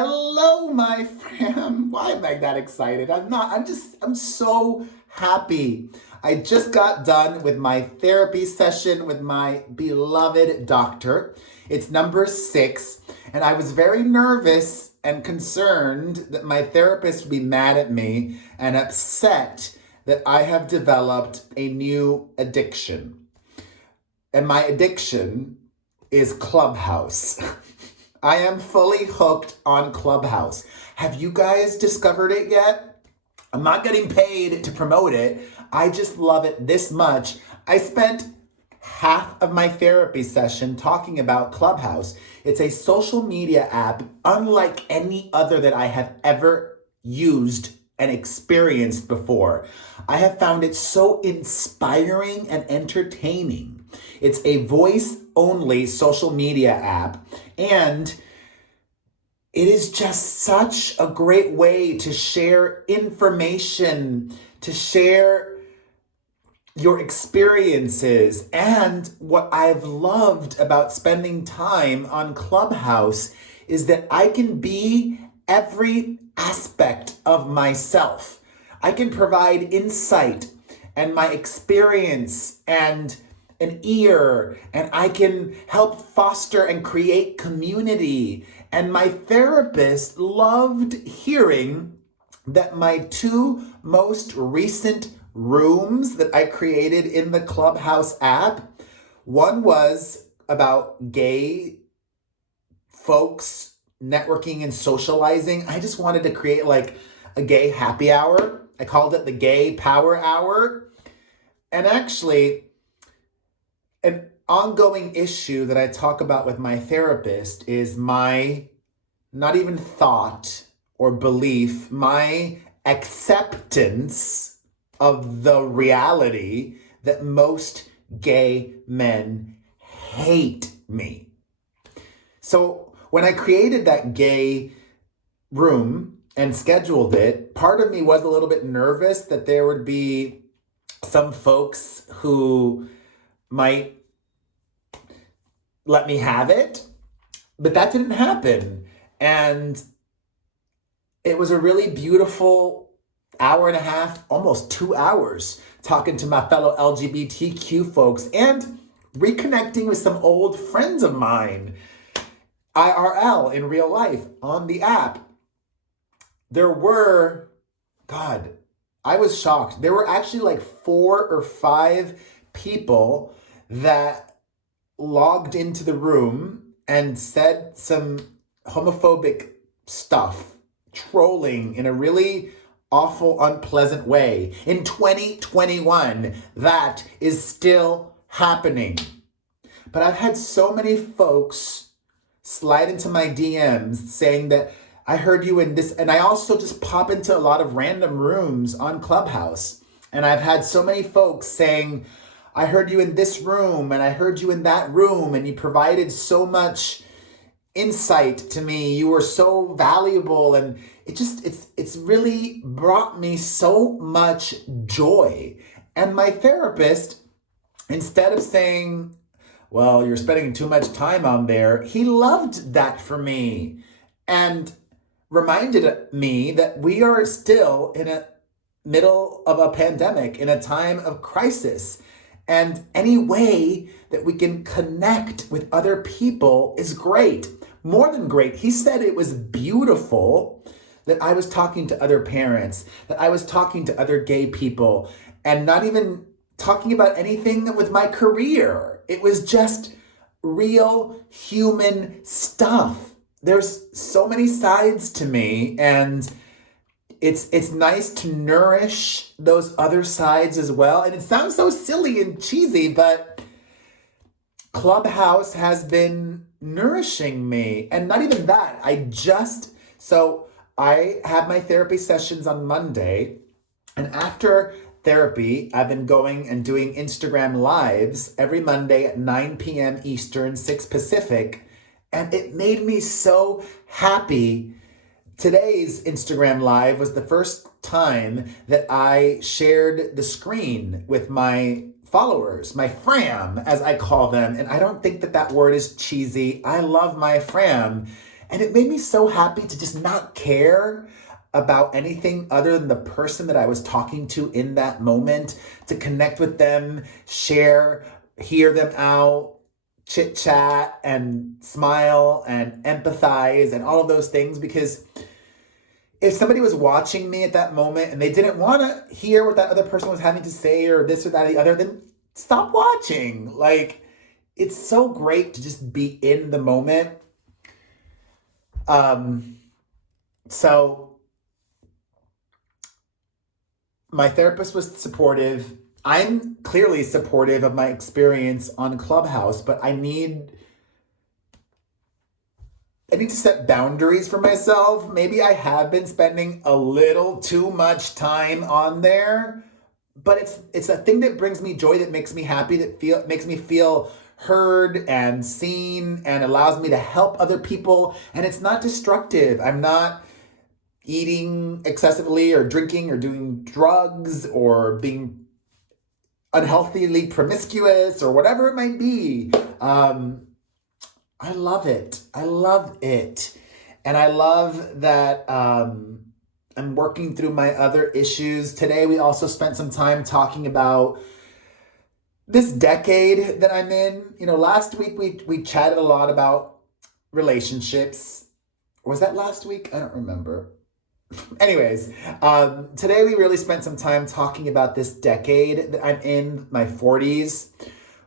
Hello, my fam. Why am I that excited? I'm not. I'm so happy. I just got done with my therapy session with my beloved doctor. It's number 6, and I was very nervous and concerned that my therapist would be mad at me and upset that I have developed a new addiction. And my addiction is Clubhouse. I am fully hooked on Clubhouse. Have you guys discovered it yet? I'm not getting paid to promote it. I just love it this much. I spent half of my therapy session talking about Clubhouse. It's a social media app unlike any other that I have ever used and experienced before. I have found it so inspiring and entertaining. It's a voice-only social media app, and it is just such a great way to share information, to share your experiences. And what I've loved about spending time on Clubhouse is that I can be every aspect of myself. I can provide insight and my experience and an ear, and I can help foster and create community. And my therapist loved hearing that my 2 most recent rooms that I created in the Clubhouse app, one was about gay folks networking and socializing. I just wanted to create like a gay happy hour. I called it the Gay Power Hour. And actually, an ongoing issue that I talk about with my therapist is my, not even thought or belief, my acceptance of the reality that most gay men hate me. So when I created that gay room and scheduled it, part of me was a little bit nervous that there would be some folks who might let me have it, but that didn't happen. And it was a really beautiful hour and a half, almost 2 hours, talking to my fellow LGBTQ folks and reconnecting with some old friends of mine, IRL, in real life, on the app. There were, God, I was shocked. There were actually like 4 or 5 people that logged into the room and said some homophobic stuff, trolling in a really awful, unpleasant way. In 2021, that is still happening. But I've had so many folks slide into my DMs saying that I heard you in this, and I also just pop into a lot of random rooms on Clubhouse. And I've had so many folks saying, I heard you in this room and I heard you in that room, and you provided so much insight to me. You were so valuable, and it's really brought me so much joy. And my therapist, instead of saying, well, you're spending too much time on there, he loved that for me and reminded me that we are still in a middle of a pandemic, in a time of crisis. And any way that we can connect with other people is great. More than great. He said it was beautiful that I was talking to other parents, that I was talking to other gay people, and not even talking about anything with my career. It was just real human stuff. There's so many sides to me, and it's nice to nourish those other sides as well. And it sounds so silly and cheesy, but Clubhouse has been nourishing me. And not even that, so I had my therapy sessions on Monday, and after therapy, I've been going and doing Instagram lives every Monday at 9 p.m. Eastern, 6 Pacific, and it made me so happy. Today's Instagram Live was the first time that I shared the screen with my followers, my fam, as I call them. And I don't think that word is cheesy. I love my fam. And it made me so happy to just not care about anything other than the person that I was talking to in that moment, to connect with them, share, hear them out, chit chat and smile and empathize and all of those things. Because if somebody was watching me at that moment and they didn't want to hear what that other person was having to say or this or that or the other, then stop watching. Like, it's so great to just be in the moment. So my therapist was supportive. I'm clearly supportive of my experience on Clubhouse, but I need to set boundaries for myself. Maybe I have been spending a little too much time on there, but it's a thing that brings me joy, that makes me happy, that makes me feel heard and seen and allows me to help other people. And it's not destructive. I'm not eating excessively or drinking or doing drugs or being unhealthily promiscuous or whatever it might be. I love it. I love it. And I love that I'm working through my other issues. Today, we also spent some time talking about this decade that I'm in. Last week we chatted a lot about relationships. Was that last week? I don't remember. Anyways, today we really spent some time talking about this decade that I'm in, my 40s,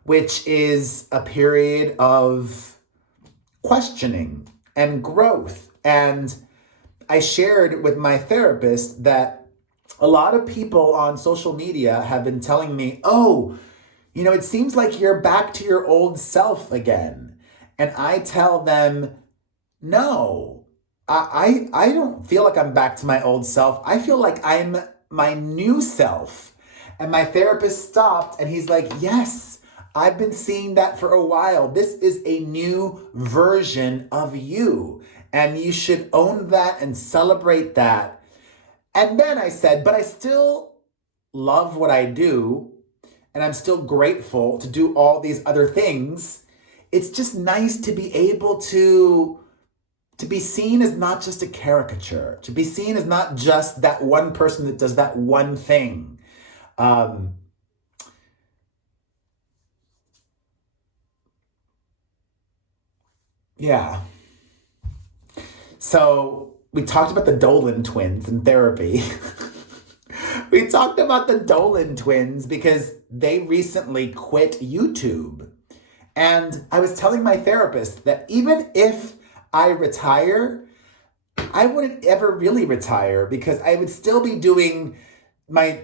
which is a period of questioning and growth. And I shared with my therapist that a lot of people on social media have been telling me, oh, it seems like you're back to your old self again. And I tell them, no. I don't feel like I'm back to my old self. I feel like I'm my new self. And my therapist stopped and he's like, yes, I've been seeing that for a while. This is a new version of you. And you should own that and celebrate that. And then I said, but I still love what I do. And I'm still grateful to do all these other things. It's just nice to be able to be seen as not just a caricature, to be seen as not just that one person that does that one thing. Yeah. So we talked about the Dolan twins in therapy. We talked about the Dolan twins because they recently quit YouTube. And I was telling my therapist that even if I retire, I wouldn't ever really retire because I would still be doing my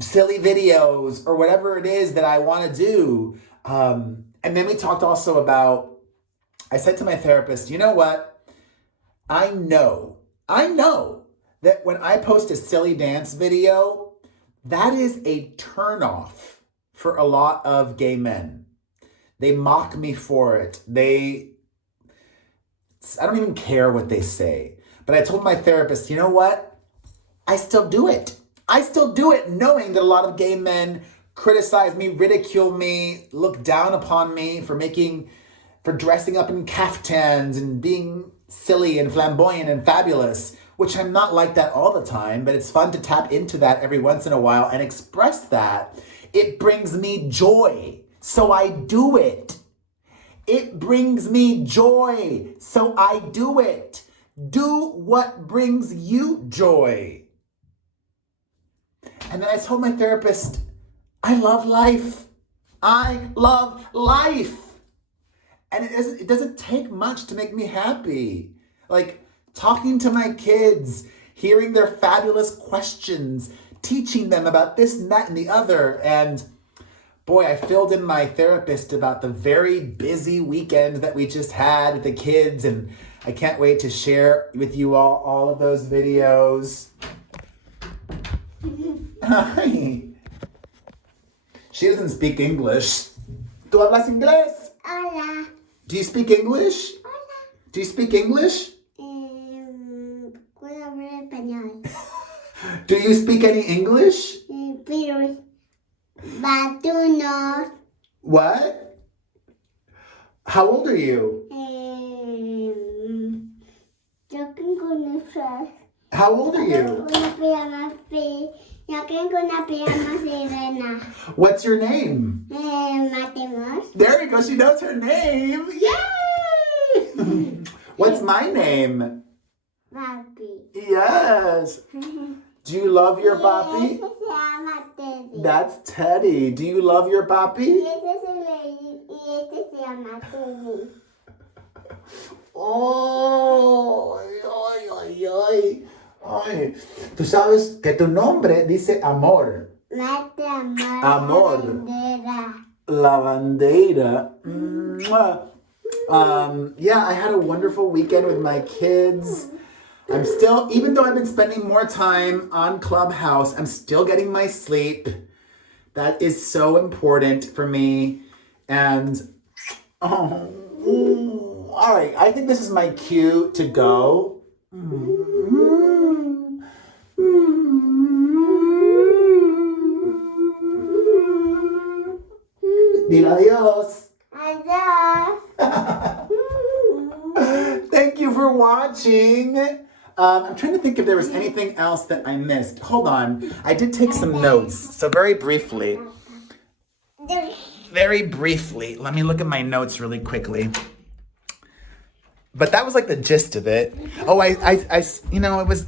silly videos or whatever it is that I want to do. And then we talked also about, I said to my therapist, you know what? I know that when I post a silly dance video, that is a turnoff for a lot of gay men. They mock me for it. I don't even care what they say. But I told my therapist, you know what? I still do it. I still do it knowing that a lot of gay men criticize me, ridicule me, look down upon me for dressing up in caftans and being silly and flamboyant and fabulous, which I'm not like that all the time, but it's fun to tap into that every once in a while and express that. It brings me joy, so I do it. It brings me joy, so I do it. Do what brings you joy. And then I told my therapist, I love life. I love life. And it doesn't take much to make me happy. Like talking to my kids, hearing their fabulous questions, teaching them about this and that and the other. And boy, I filled in my therapist about the very busy weekend that we just had with the kids. And I can't wait to share with you all of those videos. Hi. She doesn't speak English. ¿Tú hablas inglés? Hola. Do you speak English? Hola. Do you speak English? Puedo hablar español. Do you speak any English? Pero tú no. What? How old are you? princess. How old are you? Una pijama free. Yo tengo una pijama sirena. What's your name? Matemos. There you go. She knows her name. Yay! What's my name? Papi. Yes. Do you love your papi? Ese se llama Teddy. That's Teddy. Do you love your Y papi? este se llama Teddy. Oh, ay, ay, ay. Ay. Tú sabes que tu nombre dice amor. Mate amor. Amor. Bandera. La bandera. Mwah. Yeah, I had a wonderful weekend with my kids. I'm still, even though I've been spending more time on Clubhouse, I'm still getting my sleep. That is so important for me. And, all right, I think this is my cue to go. Dile adios. Adiós. Thank you for watching. I'm trying to think if there was anything else that I missed. Hold on. I did take some notes. So very briefly, let me look at my notes really quickly. But that was like the gist of it. Oh, I was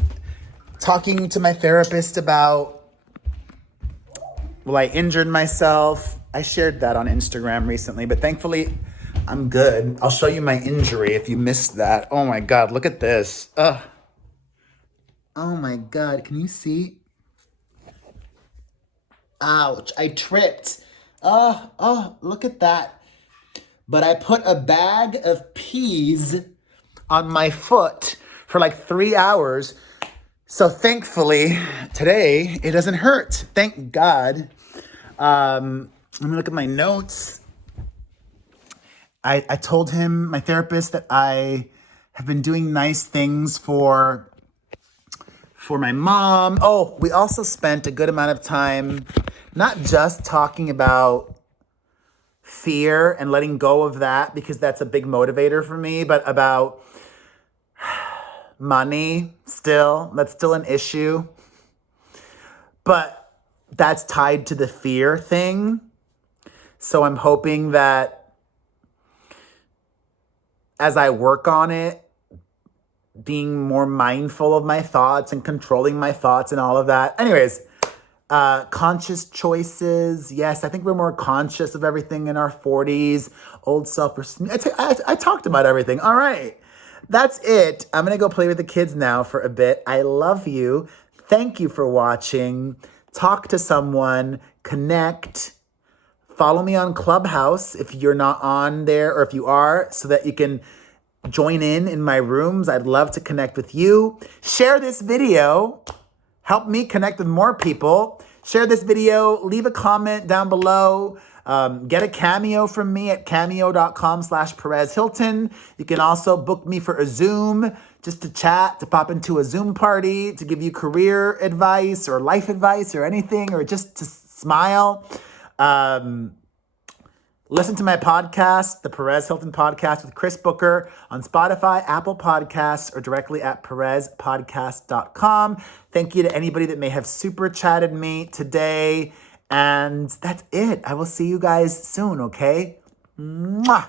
talking to my therapist about, well, I injured myself. I shared that on Instagram recently, but thankfully I'm good. I'll show you my injury if you missed that. Oh my God, look at this. Ugh. Oh my God, can you see? Ouch, I tripped. Oh, look at that. But I put a bag of peas on my foot for like 3 hours. So thankfully, today, it doesn't hurt. Thank God. Let me look at my notes. I told him, my therapist, that I have been doing nice things for my mom. Oh, we also spent a good amount of time not just talking about fear and letting go of that, because that's a big motivator for me, but about money still. That's still an issue. But that's tied to the fear thing. So I'm hoping that as I work on it, being more mindful of my thoughts and controlling my thoughts and all of that. Anyways, conscious choices. Yes, I think we're more conscious of everything in our 40s. Old self-esteem. I talked about everything. All right. That's it. I'm going to go play with the kids now for a bit. I love you. Thank you for watching. Talk to someone. Connect. Follow me on Clubhouse if you're not on there, or if you are, so that you can join in my rooms. I'd love to connect with you. Share this video. Help me connect with more people. Share this video. Leave a comment down below. Get a cameo from me at cameo.com/Perez Hilton. You can also book me for a Zoom, just to chat, to pop into a Zoom party, to give you career advice or life advice or anything, or just to smile. Listen to my podcast, the Perez Hilton Podcast with Chris Booker, on Spotify, Apple Podcasts, or directly at perezpodcast.com. Thank you to anybody that may have super chatted me today. And that's it. I will see you guys soon, okay? Mwah!